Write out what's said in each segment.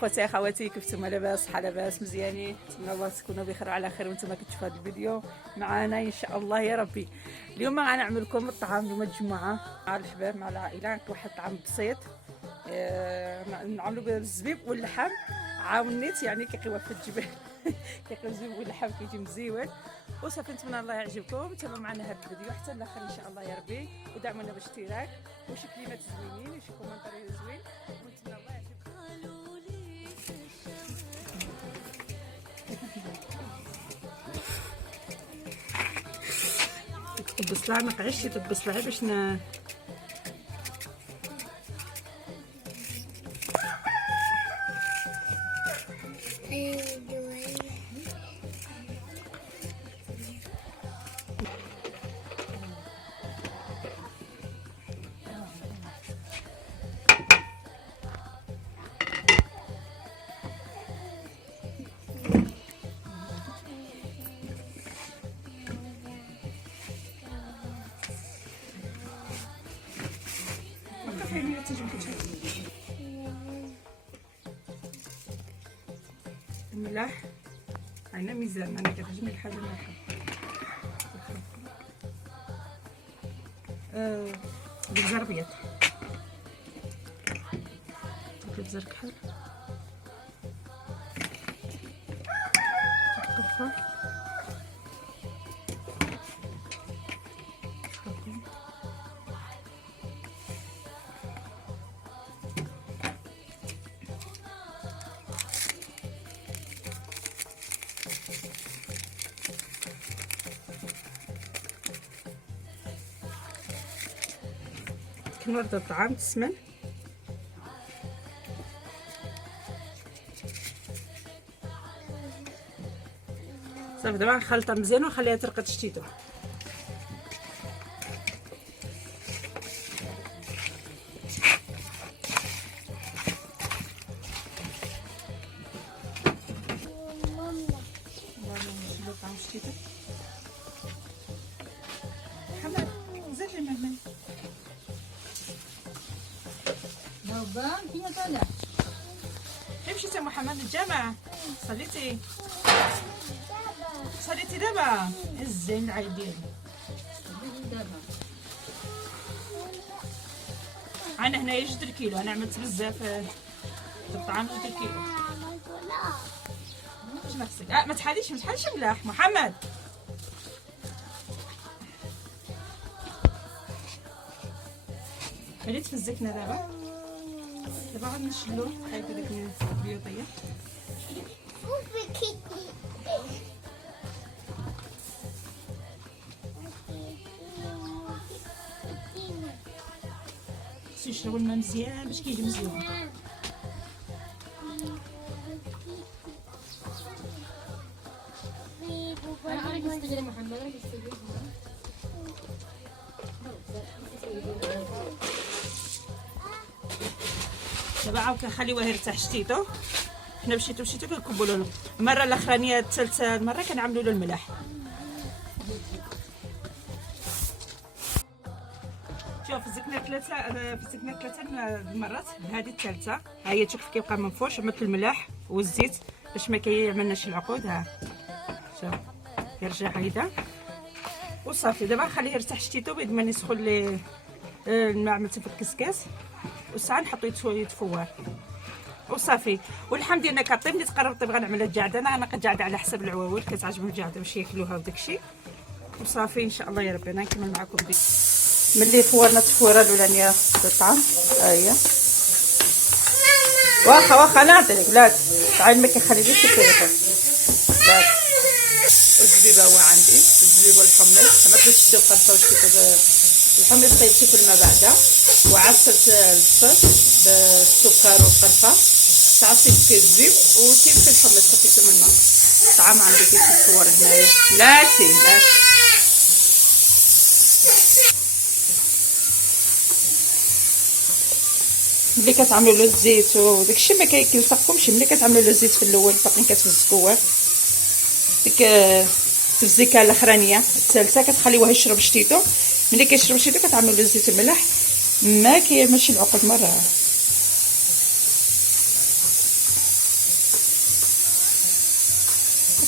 خواتي اخواتي، كيف نتوما؟ لاباس؟ صحه لاباس؟ مزيانين؟ نتمنى الله تكونوا بخير وعلى خير وانتم كتشوفوا هذا الفيديو معنا ان شاء الله يا ربي. اليوم غنعمل لكم الطعام اليوم الجمعه مع الحباب مع العائله، واحد الطعام بسيط نعملو بالزبيب واللحم. عاونيت يعني كيقوى في الجبال كيقوى الزبيب واللحم كيجي مزيون وصافي. نتمنى الله يعجبكم، تابعوا معنا هذا الفيديو حتى الاخر ان شاء الله يا ربي، ودعمونا بالاشتراك وشي كلمات زوينين وشي كومنتار زوين، ونتمنى الله يعجبكم. البصله ما قعدش البصله باش الملاح عندنا ميزان، انا كتعجبني الحاجه مالحه. البزار ابيض، البزار كحل، القرفه، كنورد الطعام السمن، صافي. دابا نخلطها مزيان ونخليها ترقد شتيتو. محمد زيد لي مهمل بابا فين طالع؟ فين مشيتي يا محمد؟ الجامع؟ صليتي دابا؟ الزين العيد ديالي دابا انا هنايا 2 كيلو، انا عملت بزاف في الطعام. 2 كيلو واش نفسك؟ ما تحاليش ملاح محمد. خليت في الزكنه دابا غادي نشلو حيت ديك البيوطيه. خصو يشربوا الماء مزيان باش كيجي مزيان. راك تستجري محمد، راك تستجري. دابا عاود كنخليوه يرتاح شتيتو. حنا مشيتو كنكبوا له المره الاخرانيه الثالثه المره كنعملوا له الملح. شوف زكنا 3 المرات، هذه الثالثه. ها هي شوف كيبقى من فوق. عملت الملح والزيت باش ما كيعملناش العقود. ها شوف كيرجع هيدا وصافي. دابا نخليه يرتاح شتيتو بعد ما نسخن ليه الماء. عملته في الكسكاس والساعه نحطو يتفور وصافي. واللحم ديالنا كطيب. ملي تقرب طيب غنعملها الجعده. انا قجعده على حسب العواول كتعجبهم الجعده باش ياكلوها وداكشي وصافي ان شاء الله يا ربي. انا نكمل معكم ديك ملي فورنا التفويره الاولانيه الطعام. ها هي واخا نعطيك بلاتي تعال ما كيخليليش الكريفه بس. والزبيبه هو عندي الزبيب والحمص. ما تبغيش تشدو القرصه الحمص طيبتي في الماء بعدا، وعصرت البصل بالسكر والقرفه، تعصيت فيه الزبيب وسيب في الحمص خفيته من الماء. الطعام عندي كيتصور هنايا بلاتي. ملي كتعملوا له الزيت وداكشي ما كيلصقكمش. ملي كتعملوا له الزيت في الاول باقيين كتفزكوه. ديك التفزيكه الاخرانيه الثالثه كتخليوه يشرب شتيتو. ملي كيشرب شتيتو كتعملوا له الزيت الملح ما كيعملش العقد مره.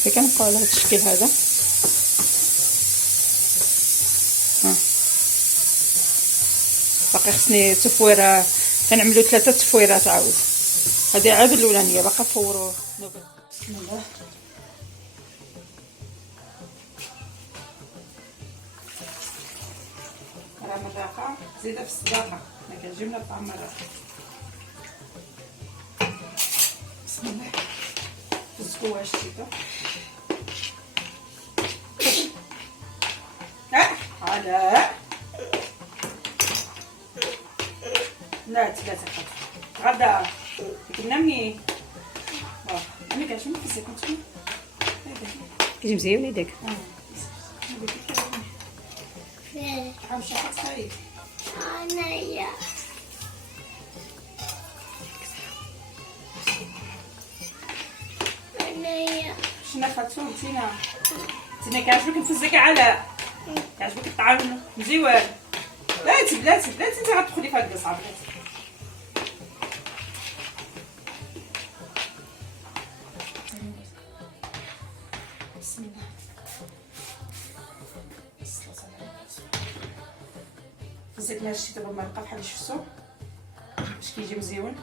صافي كنبقاو على هذا الشكل هذا. باقي خصني تفويره، كنعملو 3 تفويرات عاود. هذه عاد الاولانيه باقا نفورو. بسم الله. راه مراقه زيدها في الصداقه، ما كيعجبنا الطعم مراقه. بسم الله. الزكوه شتيتو على لا ثلاثة غدا كنامي انا كنشوف في الزيت كيجي مزيان يديك حمشي حتى انايا شنو خاطو تينا كيعجبك نفزك على كيعجبك الطعام مزيوان. بلاتي انت غتدخلي في هاد القصعه بلاتي. بسم الله. فزيت لها شتي دابا المرقه بحال اللي شفتو باش كيجي مزيون.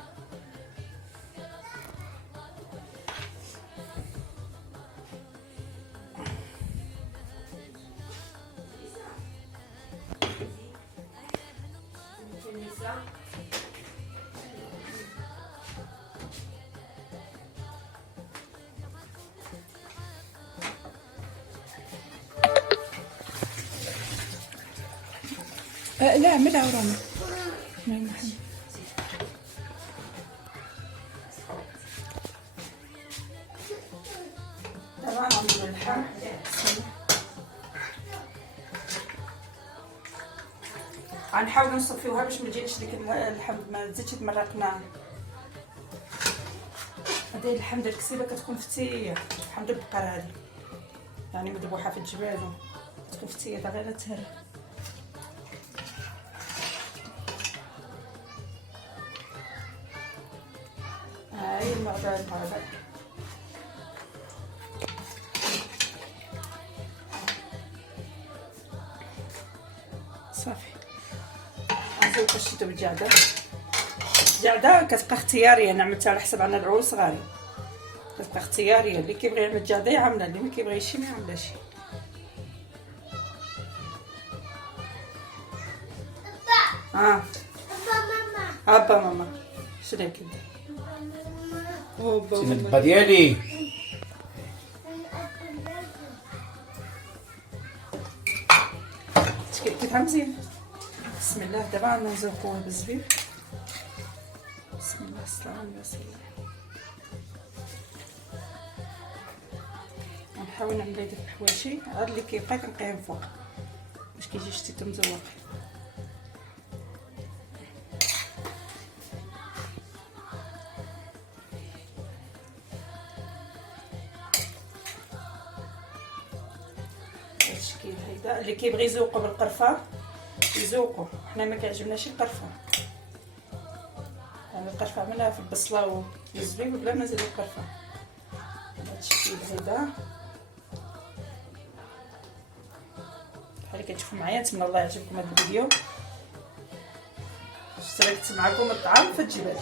لا ملا ورانا طبعا نعملو اللحم. غنحاولو نصفيوها باش ما تجينيش ديك اللحم ما تزيدش تمرقنا. هذه اللحم ديال الكسيبه كتكون فتيه بحال ديال البقره هذه، يعني مذبوحه في الجبال كتكون فتيه غير تهرى. هاي المغربال صافي. غنزيد شتو بالجعده. الجعده كتبقى اختياريه، انا عملتها على حسب عنا العول صغاري، كتبقى اختياريه. اللي كيبغي يعمل الجعده يعملها، اللي ما كيبغيش ما يعملهاش. هابا ماما شنو كدير؟ هابا سين البا ديالي كيفها مزيان. بسم الله. دابا غنزوقوها بالزبيب. بسم الله. السلام عليكم. غنحاول نعمل هذيك الحواشي عاد اللي كيبقى كنقيهم فوق باش كيجي شتيتو مزوق. الشكل هيدا اللي كيبغي يزوقو بالقرفه يزوقو، حنا ما كيعجبناش القرفه. يعني القرفه عملها في البصله والزبيب بلا ما نزيدو القرفه. هذا الشكل هيدا بحال اللي كتشوفوا معايا. نتمنى الله يعجبكم هذا الفيديو. اشتركت معكم الطعام في الجبال.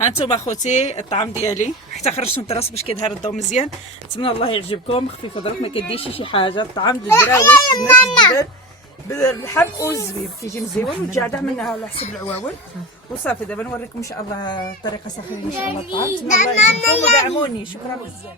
هانتوما اخوتي الطعام ديالي حتى خرجت من الطراس باش كيظهر الضو مزيان. نتمنى الله يعجبكم. خفيف ظرف ما كديرش شي حاجه. الطعام ديال الدراويش الناس الجبال باللحم والزبيب كيجي مزيون. والجعده عملناها على حسب العواول وصافي. دابا نوريكم ان شاء الله الطريقه صحيحه ان شاء الله الطعام. نتمنى الله يعجبكم ودعموني. شكرا بزاف.